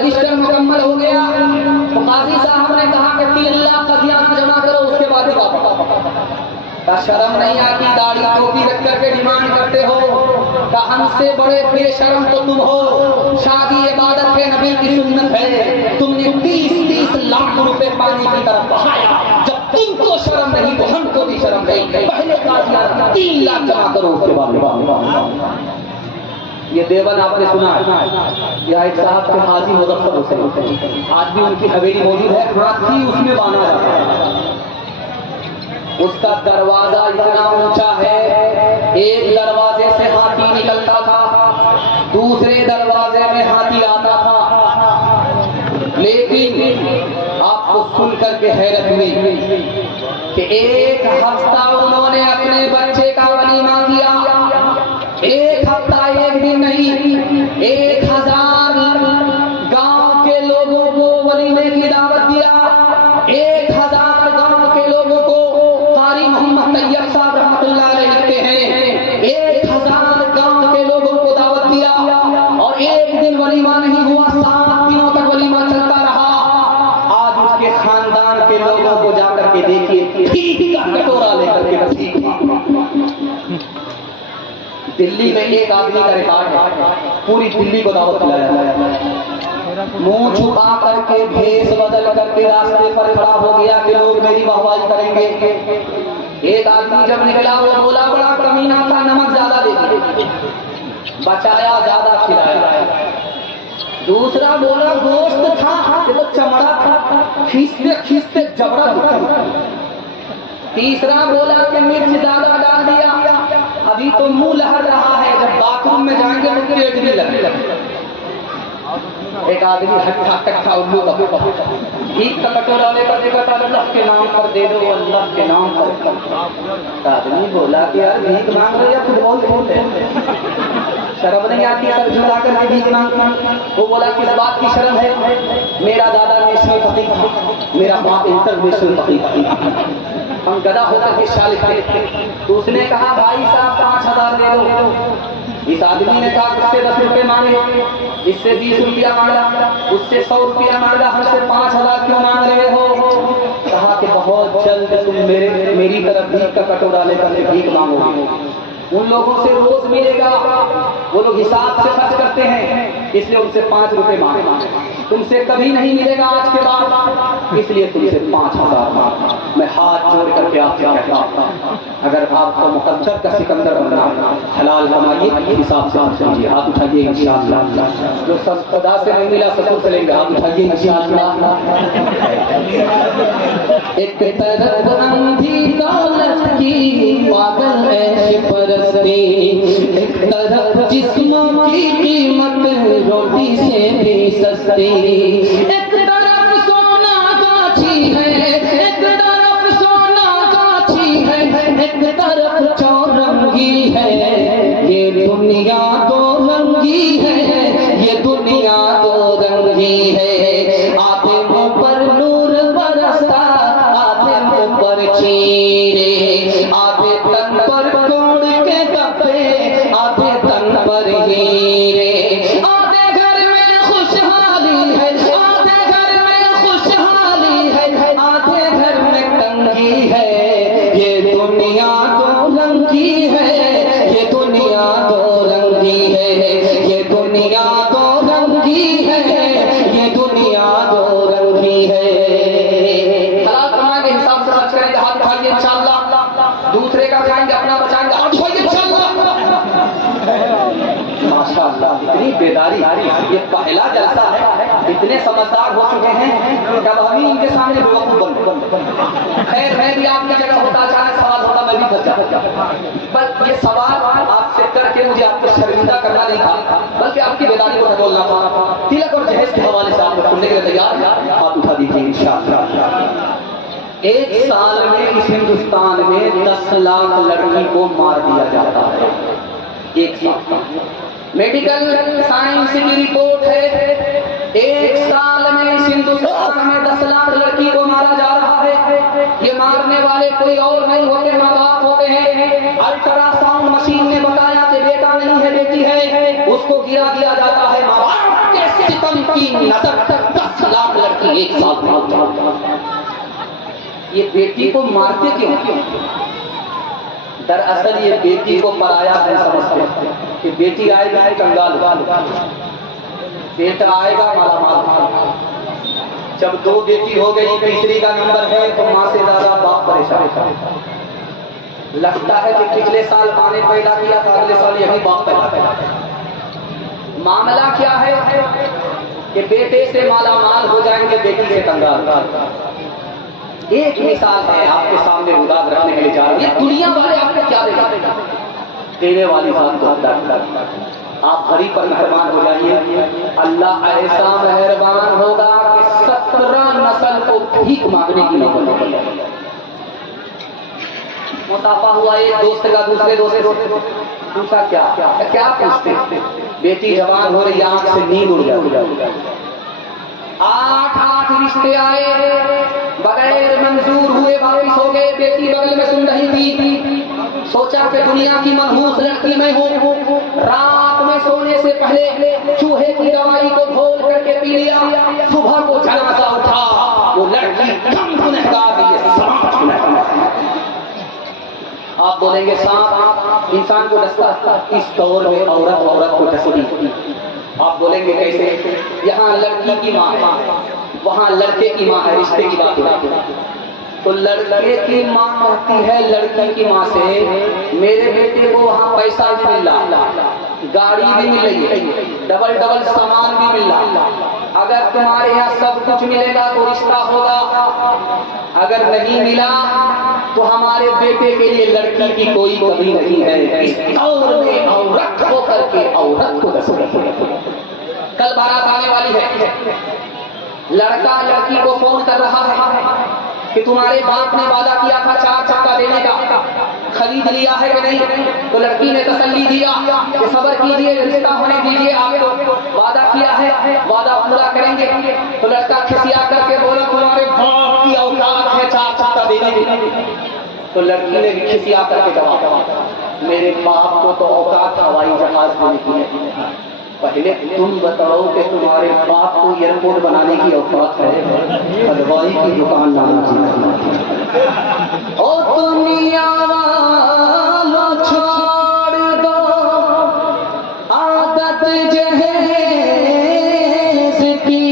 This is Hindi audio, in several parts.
रजिस्टर मुकम्मल हो गया तो काजी साहब ने कहा कि 3 लाख कजियात जमा करो, उसके बाद ही वापस। शर्म नहीं आती, दाढ़ी टोपी रख करके डिमांड करते हो? का हमसे बड़े बेशर्म तो तुम हो। शादी इबादत है, नबी की सुन्नत है। तुमने 30-30 लाख रुपए पानी की तरफ बहाया। जब तुमको शर्म नहीं तो हमको भी शर्म नहीं। पहले काजियात 3 लाख जमा करो, उसके बाद। ये देवन आपने सुना है, या एक साहब के हाजी मुजफ्फर हुसैन, आज भी उनकी हवेली मौजूद है, हाथी उसमें बांधा जाता है। उसका दरवाजा इतना ऊंचा है, एक दरवाजे से हाथी निकलता था, दूसरे दरवाजे में हाथी आता था। लेकिन आपको सुन करके हैरत हुई कि एक हफ्ता उन्होंने अपने बच्चे का वलीमा किया। एक हफ्ता, एक दिन नहीं, 1000 गांव के लोगों को वलीमे की दावत दिया। 1000 गांव के लोगों को कारी मोहम्मद तैयब साहब रहमतुल्लाह अलैह लिखते हैं, 1000 गांव के लोगों को दावत दिया। और एक दिन वलीमा नहीं हुआ, 7 दिनों तक वलीमा चलता रहा। आज उसके खानदान के लोगों को जाकर के देखिए, ठीक का कटोरा लेकर के ठीक। दिल्ली में एक आदमी का रिकॉर्ड है, पूरी दिल्ली को दावत खिलाया है। मुंह छुपा करके, भेष बदल करके रास्ते पर खड़ा हो गया कि लोग मेरी वाहवाही करेंगे। एक आदमी जब निकला, वो बोला बड़ा कमीना था, नमक ज्यादा दे दिया, बचाया ज्यादा खिलाया। दूसरा बोला गोश्त था, ये तो चमड़ा था, खींचते खींचते जबड़ा दिखा। तीसरा बोला कि मिर्च ज्यादा डाल दिया, अभी तो मुंह लहर रहा है, जब बाथरूम में जाएंगे तो पेट भी लगने लगे। एक आदमी हट्ठा कट्ठा उल्लू का ठीक का कटोरा लेकर देखा था, अल्लाह के नाम पर दे दो, अल्लाह के नाम पर। आदमी बोला कि यार भीख मांग रहे या फुटबॉल खेलते हैं? शर्म नहीं आती सर झुका कर भीख मांगना? वो बोला किस बात की शर्म है? मेरा दादा नेशनल फकीर था, मेरा बाप इंटरनेशनल फकीर था, हम गदा होकर के शालिक थे। तो उसने कहा भाई साहब 5000 दे दो। इस आदमी ने कहा उससे 10 रुपए मांगे, इससे 20 रुपया मांगा, उससे 100 रुपया मांगा, हमसे 5000 क्यों मांग रहे हो? कहा कि बहुत जल्द तुम मेरी तरफ भीख का कटोरा लेकर भीख मांगोगे। उन लोगों से रोज मिलेगा, वो लोग हिसाब से खर्च करते हैं, इसलिए उनसे 5 रुपए मांगे। तुमसे कभी नहीं मिलेगा आज के बाद, इसलिए तुमसे 5000 मांगा। मैं हाथ जोड़ करके आपसे कहता हूं, अगर आपको मुकद्दर का सिकंदर बनना है, हलाल कमाइए, हिसाब से आप समझिए। हाथ उठाइए इंशाअल्लाह। जो खुदा से नहीं मिला ससुर से लेंगे, हाथ उठाइए इंशाअल्लाह। एक तरफ अंधी दौलत की पागल ऐश परस्ती, एक तरफ जिस्मों की कीमत रोटी से भी सस्ती। एक तरफ सोना गाछी है, एक तरफ सोना गाछी है, एक तरफ चौरंगी है। ये दुनिया दो रंगी है, ये दुनिया दो रंगी है। आधे मुंह पर नूर बरसता, आधे मुंह पर चीरे, आधे तन पर कोड़ के कपड़े, आधे तन पर हीरे। आधे घर में खुशहाली है, आधे घर में खुशहाली है, आधे घर में तंगी है। ये दुनिया दो रंगी है, ये दुनिया दो रंगी है, ये दुनिया दो रंगी है, ये दुनिया दो रंगी है। हलाल कमाई के हिसाब से खर्च करेंगे, हाथ उठाइए इंशाअल्लाह। दूसरे का खाएंगे, अपना बचाएंगे, हाथ उठाइए इंशाअल्लाह। माशाअल्लाह, इतनी बेदारी, ये पहला जलसा है, इतने समझदार हो चुके हैं, जब हम ही इनके सामने बेवकूफ बन। खैर मैं भी आपकी जगह होता, अचानक सवाल होता, मैं भी फंस जाता। बस ये सवाल आपसे करके मुझे आपको शर्मिंदा करना नहीं था, बल्कि आपकी बेदारी को टटोलना था। तिलक और जहेज के हवाले से आपको सुनने के लिए तैयार, आप उठा दीजिए इंशाअल्लाह। एक साल में इस हिंदुस्तान में 10 लाख लड़की को मार दिया जाता है, एक साल। मेडिकल साइंस की रिपोर्ट है, एक साल में इस हिंदुस्तान में 10 लाख लड़की को मारा जा रहा है। ये मारने वाले कोई और नहीं होते, माँ बाप होते हैं। अल्ट्रासाउंड मशीन ने बताया कि बेटा नहीं है बेटी है, उसको गिरा दिया जाता है। माँ बाप के सितम सबकी नजर 10 लाख लड़की एक साथ में। ये बेटी को मारते क्यों? दरअसल ये बेटी को पराया है समझते कि बेटी आएगा कंगाल, बेटा आएगा मालामाल। जब 2 बेटी हो गई, तीसरी का नंबर है तो माँ से ज्यादा बाप परेशान। लगता है कि पिछले साल माँ ने पैदा किया था, अगले साल यही बाप पैदा। मामला क्या है कि बेटे से मालामाल हो जाएंगे, बेटी से कंगाल। एक मिसाल है आपके सामने उदाहरण रखने के लिए जा रही है। दुनिया वाले आपको क्या देगा? देने वाली बात को आप हरी पर मेहरबान हो जाइए। अल्लाह ऐसा मेहरबान होगा कि 17 नस्ल को भीख मांगने की नौबत। मुसाफा हुआ एक दोस्त का दूसरे दोस्त से पूछा क्या पूछते? बेटी जवान हो रही, आंख से नींद उड़ जाती। 8 रिश्ते आए, बगैर मंजूर हुए वापिस हो गए। बेटी बगल में सुन रही थी, सोचा कि दुनिया की मनहूस लड़की मैं हूँ। रात में सोने से पहले चूहे की दवाई को घोल करके पी लिया। सुबह को जनाजा उठा, वो लड़की कम गुनहगार है। आप बोलेंगे सांप इंसान को डसता, इस दौर में औरत को डसती। आप बोलेंगे कैसे? यहाँ लड़की की माँ है, वहाँ लड़के की माँ है, रिश्ते की बात है। तो लड़के की माँ कहती है लड़की की माँ से, मेरे बेटे को वहाँ पैसा भी मिल रहा, गाड़ी भी मिल रही है, डबल सामान भी मिल रहा। अगर तुम्हारे यहाँ सब कुछ मिलेगा तो रिश्ता होगा, अगर नहीं मिला तो हमारे बेटे के लिए लड़की की कोई कमी नहीं है। इस दौर में औरत होकर के औरत को कल बारात आने वाली है, लड़का लड़की को फोन कर रहा है कि तुम्हारे बाप ने वादा किया था 4 चक्का देने का, खरीद लिया है कि नहीं? तो लड़की ने तसल्ली दिया कि सब्र कीजिए, रिश्ता होने दीजिए, आगे वादा किया है, वादा पूरा करेंगे। तो लड़का खिसिया करके बोला तुम्हारे बाप की औकात है 4 चक्का देने की? तो लड़की ने भी खिसिया करके जवाब, मेरे बाप को तो औकात हवाई जहाज देने की है। पहले तुम बताओ कि तुम्हारे बाप को एयरपोर्ट बनाने की औकात है? हलवाई की दुकान ओ दुनिया वालों छोड़ दो आदत जहेज की,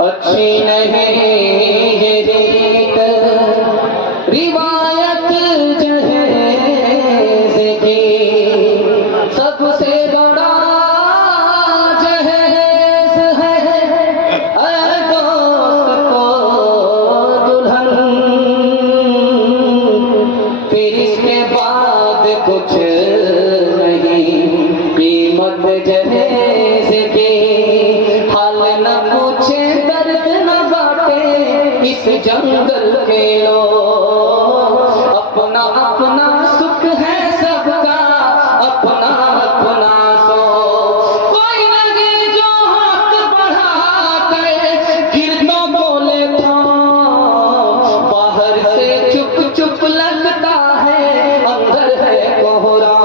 अच्छी नहीं रिवायत जहेज की, सबसे बड़ा जहेज है दोस्त को दुल्हन, फिर इसके बाद कुछ नहीं कीमत जहेज की। हाल न पूछे दर्द न बाटे इस जंगल के लोग, अपना अपना सुख है सबका, अपना अपना सो। कोई नहीं जो हाथ बढ़ा कर गिरनो बोले था, बाहर से चुप चुप लगता है अंदर है कोहरा,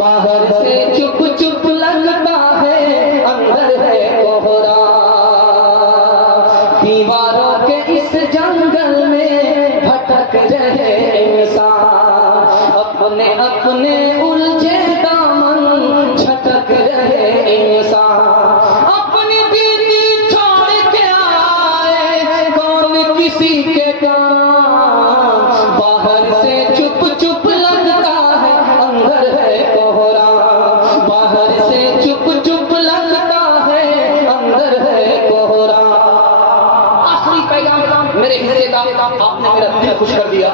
बाहर से चुप चुप लगता है अंदर है कोहरा। दीवारों के इस जंगल में भटक रहे इंसान, अपने अपने उलझे दामन छटक रहे इंसान। अपनी दीदी छोड़ के आए कौन किसी के काम, बाहर से चुप चुप लगता है अंदर है कोहरा, बाहर से चुप चुप लगता है अंदर है कोहरा। आखिरी पैगाम मेरे हिस्से का आपने मेरा दिल खुश कर दिया।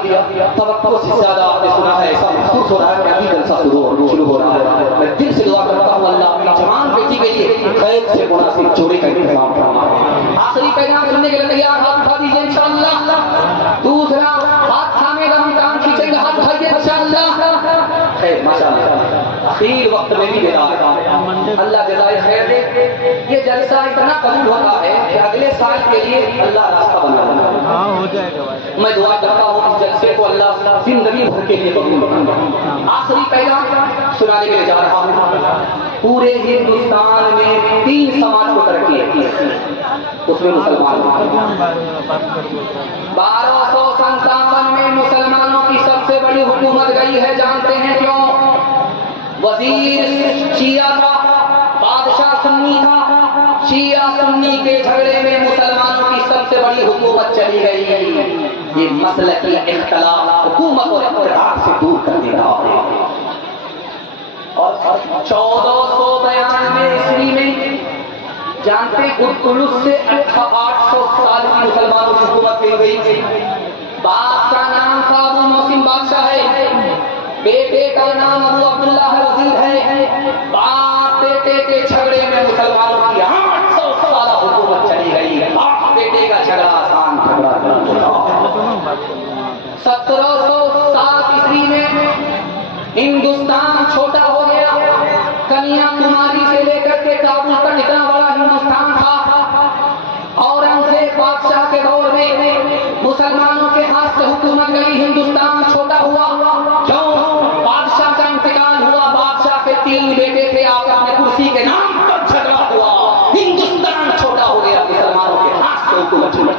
तवक्को से ज्यादा आपने सुना है, ऐसा महसूस हो रहा है कि अभी जलसा शुरू हो रहा है। मैं दिल से दुआ करता हूँ अल्लाह अपनी जवान बेटी के लिए खैर से मुनासिब जोड़े का इंतजाम फरमाए। आखिरी पैगाम सुनने के लिए तैयार, हाथ उठा दीजिए इंशाअल्लाह। दूसरा हाथ थामेगा, हम काम खींचेंगे, हाथ उठाइए इंशाअल्लाह। खैर माशाअल्लाह आखिर वक्त में भी देना है, अल्लाह जज़ाए खैर दे। ये जलसा इतना कबूल होता है कि अगले साल के लिए अल्लाह रास्ता बना देता है। हो जाएगा। मैं दुआ करता हूँ इस जलसे को अल्लाह जिंदगी भर के लिए कबूल करे। आखिरी पैगाम सुनाने के लिए जा रहा हूँ। पूरे हिंदुस्तान में 3 समाज को तरक्की है, उसमें मुसलमान 1257 में मुसलमानों की सबसे बड़ी हुकूमत गई है। जानते हैं क्यों? वजीर शिया था, बादशाह सुन्नी था। शिया सुन्नी के झगड़े में मुसलमानों की सबसे बड़ी हुकूमत चली गई। ये मसलकी इख्तिलाफ हुकूमत और इक़्तिदार से दूर कर देगा। और 1492 ईस्वी में जानते गुलतुलुस से 800 साल की मुसलमानों की हुकूमत मिल गई। बाप का नाम था अबू मोहसिन बादशाह है, बेटे का नाम अबू अब्दुल्लाह वजीर है। बाप बेटे के झगड़े में मुसलमानों की 800 साल हुकूमत चली गई। बाप बेटे का झगड़ा आसान झगड़ा नहीं होता। 1707 ईस्वी में हिंदुस्तान छोटा हो गया। कन्याकुमारी से लेकर के काबुल तक इतना बड़ा हिंदुस्तान था। औरंगजेब बादशाह के दौर में मुसलमानों के हाथ से हुकूमत गई, हिंदुस्तान छोटा हुआ। क्यों? बादशाह का इंतकाल हुआ, बादशाह के 3 बेटे थे, आप अपने कुर्सी के नाम पर झगड़ा हुआ, हिंदुस्तान छोटा हो गया, मुसलमानों के हाथ से हुकूमत छूटी।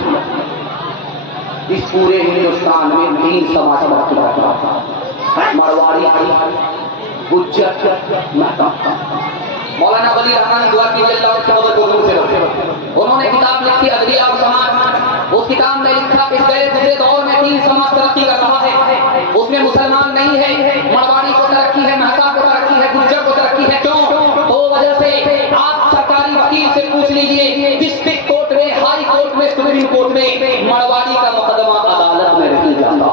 इस पूरे हिंदुस्तान में 3 समाज था, मरवाड़ी, गुज्जर, मौलाना वली रहमान दुआ कीजिए अल्लाह की मदद को से। उन्होंने किताब लिखी अदलिया और समाज। उस किताब में लिखा कि गए गुजरे दौर में 3 समाज तरक्की कर रहा है, उसमें मुसलमान नहीं है। मरवाड़ी को तरक्की है, महता को तरक्की है, गुज्जर को तरक्की है। क्यों? 2 वजह से। आप सरकारी वकील से पूछ लीजिए, डिस्ट्रिक्ट कोर्ट में, हाई कोर्ट में, सुप्रीम कोर्ट में मरवाड़ी का मुकदमा अदालत में नहीं जाता।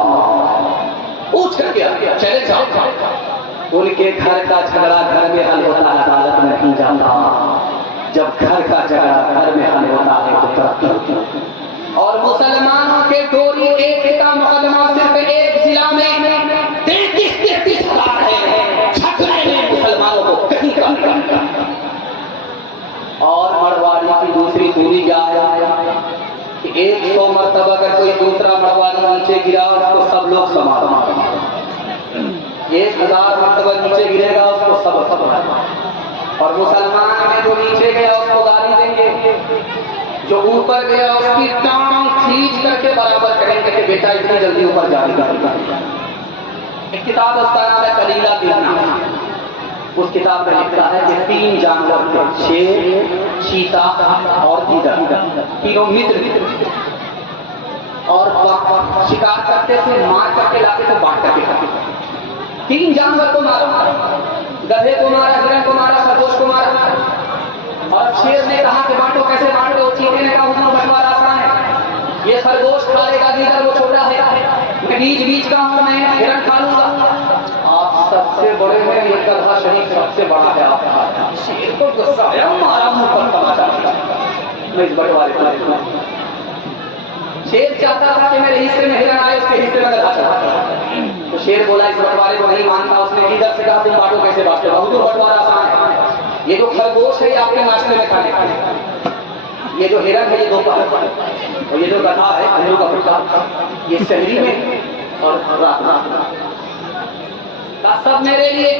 पूछ करके चले जाओ, उनके घर का झगड़ा घर में हल होता है, अदालत में नहीं जाता। जब घर का झगड़ा घर में हल होता है तो तरक्की होती है। और मुसलमानों के डोरी एक का मुकदमा सिर्फ एक जिला में 33 हजार है। झगड़े में मुसलमानों को कहीं का। और मरवाड़ी की दूसरी दूरी क्या है कि 100 मरतबा अगर कोई दूसरा मरवाड़ी नीचे गिरा उसको सब लोग संभाल, 1000 मरतबा नीचे गिरेगा उसको सब। और मुसलमान में जो नीचे गया उसको गाली देंगे, जो ऊपर गया उसकी टांग खींच करके बराबर करेंगे कि बेटा इतनी जल्दी ऊपर जा रहा। एक किताब उसका नाम है कलीला दिल। उस किताब में लिखता है कि 3 जानवर थे, शेर, चीता और गीदड़, तीनों मित्र, और शिकार करते थे, मार करके लाते थे, बांट करके खाते थे। 3 जानवर को मारा, गधे को मारा, हिरण को मारा, खरगोश को मारा। और शेर ने कहा कि बांटो, कैसे बांटो? चीते ने कहा हुजूर बंटवारा आसान है, ये खरगोश खा लेगा, गीदड़ वो छोटा है, मैं बीच का हूं, मैं हिरण खा लूंगा। आप सबसे बड़े में ये गधा शरीफ सबसे बड़ा है, आप शेर को गुस्सा आया, मारा मुंह पर तमाचा। मैं इस बंटवारे को शेर चाहता था कि मेरे हिस्से में हिरण आए, उसके हिस्से में गधा चला। तो शेर बोला इस बंटवारे को नहीं मानता। उसने गीदड़ से कहा तुम बांटो, कैसे बांटते हो? हुजूर बंटवारा आसान है, ये जो खरगोश है आपके नाश्ते में खाने का, ये जो हिरण है ये दोपहर, और ये जो गधा है आलू का फुटका, ये शहरी में और रात सब मेरे लिए।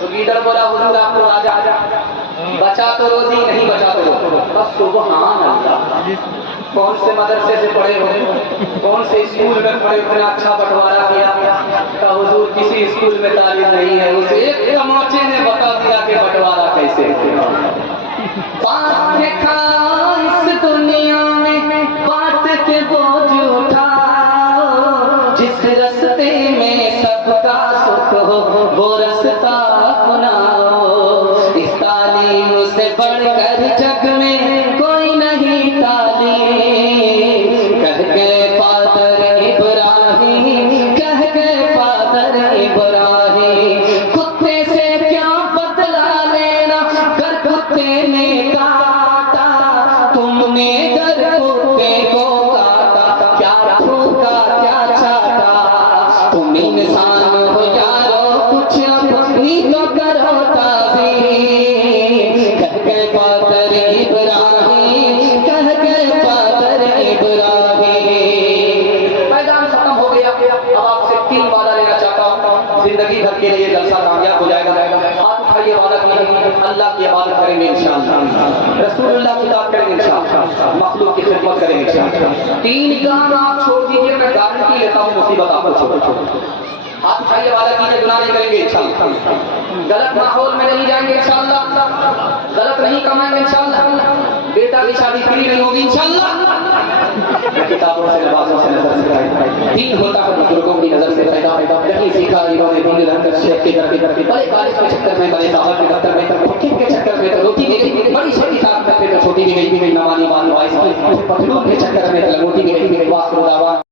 तो गीदड़ बोला हुजूर आप लोग राजा, बचा तो रोजी, नहीं बचा तो बस। सुभान अल्लाह, कौन से मदरसे से पढ़े हो, कौन से स्कूल में पढ़े, इतना अच्छा बंटवारा किया? का हुजूर किसी स्कूल में तालीम नहीं है, उसे एक तमाचे ने बता दिया कि बंटवारा कैसे। बात के खास दुनिया में बात के बोझ उठाओ, जिस रास्ते में सबका सुख हो वो रास्ता अपनाओ। इस तालीम से बढ़कर जग में कोई नहीं तालीम। कह गए फादर इब्राहिम, कह गए फादर इब्राहिम, कुत्ते से क्या बदला लेना, कर कुत्ते ने काटा इबादत नहीं, अल्लाह की इबादत करेंगे इंशाअल्लाह, रसूलुल्लाह की इताअत करेंगे इंशाअल्लाह, मखलूक की खिदमत करेंगे इंशाअल्लाह। 3 काम आप छोड़ दीजिए, मैं गारंटी लेता हूँ मुसीबत आपको छोड़। आप उठाइए, वादा कीजिए, गुनाह नहीं करेंगे इंशाअल्लाह, गलत माहौल में नहीं जाएंगे इंशाअल्लाह, गलत नहीं कमाएंगे इंशाअल्लाह, बेटा की शादी फ्री नहीं होगी इंशाअल्लाह, किताबों से नवाजों से नजर से पैदा, दीन होता है बुजुर्गों की नजर से पैदा, नहीं सीखा इन्होंने दीन रहकर शेख के घर के बड़े कॉलेज के चक्कर में, बड़े साहब के दफ्तर में, फकीर के चक्कर में तो रोटी भी गई, बड़ी छोटी साहब करते तो छोटी भी गई, नवानी बाल वाइस पतलून के चक्कर में लंगोटी भी गई, वाह खुदा